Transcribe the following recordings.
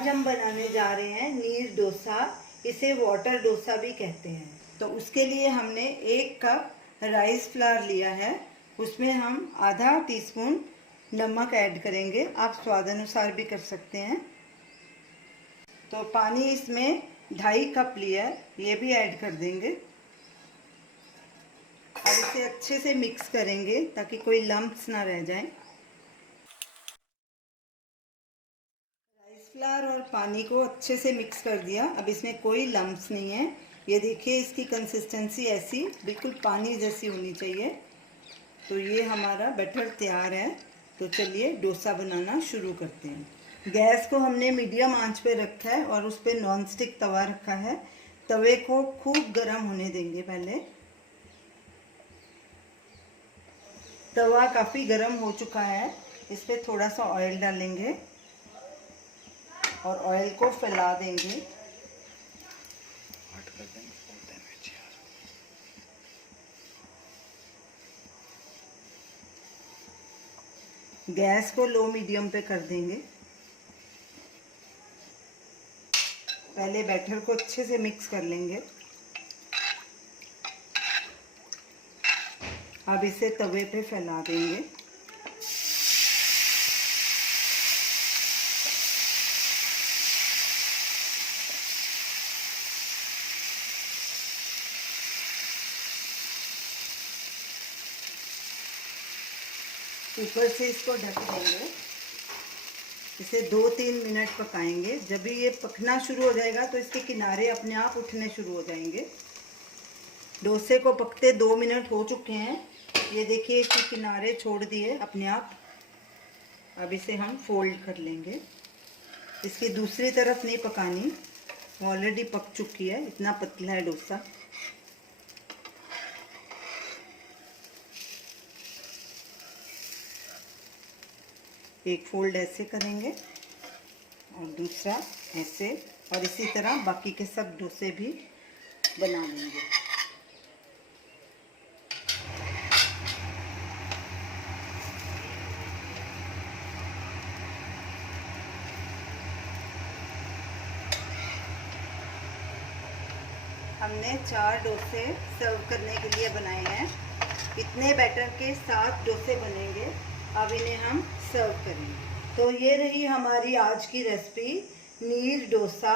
आज हम बनाने जा रहे हैं नीर डोसा। इसे वाटर डोसा भी कहते हैं। तो उसके लिए हमने 1 कप राइस फ्लावर लिया है। उसमें हम आधा टीस्पून नमक ऐड करेंगे। आप स्वाद अनुसार भी कर सकते हैं। तो पानी इसमें 2.5 कप लिया है, ये भी ऐड कर देंगे। और इसे अच्छे से मिक्स करेंगे ताकि कोई लम्प्स ना रह जाए। राइस फ्लावर और पानी को अच्छे से मिक्स कर दिया। अब इसमें कोई लम्प्स नहीं है। ये देखिए, इसकी कंसिस्टेंसी ऐसी बिल्कुल पानी जैसी होनी चाहिए। तो ये हमारा बैटर तैयार है। तो चलिए डोसा बनाना शुरू करते हैं। गैस को हमने मीडियम आंच पे रखा है और उस पर नॉन स्टिक तवा रखा है। तवे को खूब गर्म होने देंगे। पहले तवा काफ़ी गर्म हो चुका है। इस पर थोड़ा सा ऑयल डालेंगे और ऑयल को फैला देंगे। गैस को लो मीडियम पे कर देंगे। पहले बैटर को अच्छे से मिक्स कर लेंगे। अब इसे तवे पे फैला देंगे। ऊपर से इसको ढक देंगे। इसे 2-3 मिनट पकाएंगे। जब भी ये पकना शुरू हो जाएगा तो इसके किनारे अपने आप उठने शुरू हो जाएंगे। डोसे को पकते 2 मिनट हो चुके हैं। ये देखिए, इसके किनारे छोड़ दिए अपने आप। अब इसे हम फोल्ड कर लेंगे। इसकी दूसरी तरफ नहीं पकानी, ऑलरेडी पक चुकी है। इतना पतला है डोसा। एक फोल्ड ऐसे करेंगे और दूसरा ऐसे, और इसी तरह बाकी के सब डोसे भी बना लेंगे। हमने 4 डोसे सर्व करने के लिए बनाए हैं। इतने बैटर के 7 डोसे बनेंगे। अब इन्हें हम सर्व करेंगे। तो ये रही हमारी आज की रेसिपी, नीर डोसा।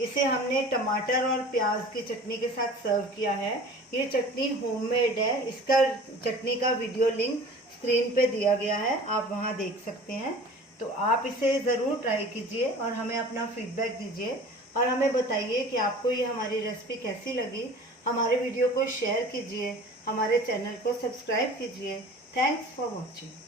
इसे हमने टमाटर और प्याज की चटनी के साथ सर्व किया है। ये चटनी होममेड है। इसका चटनी का वीडियो लिंक स्क्रीन पे दिया गया है, आप वहाँ देख सकते हैं। तो आप इसे ज़रूर ट्राई कीजिए और हमें अपना फीडबैक दीजिए। और हमें बताइए कि आपको ये हमारी रेसिपी कैसी लगी। हमारे वीडियो को शेयर कीजिए, हमारे चैनल को सब्सक्राइब कीजिए। Thanks for watching.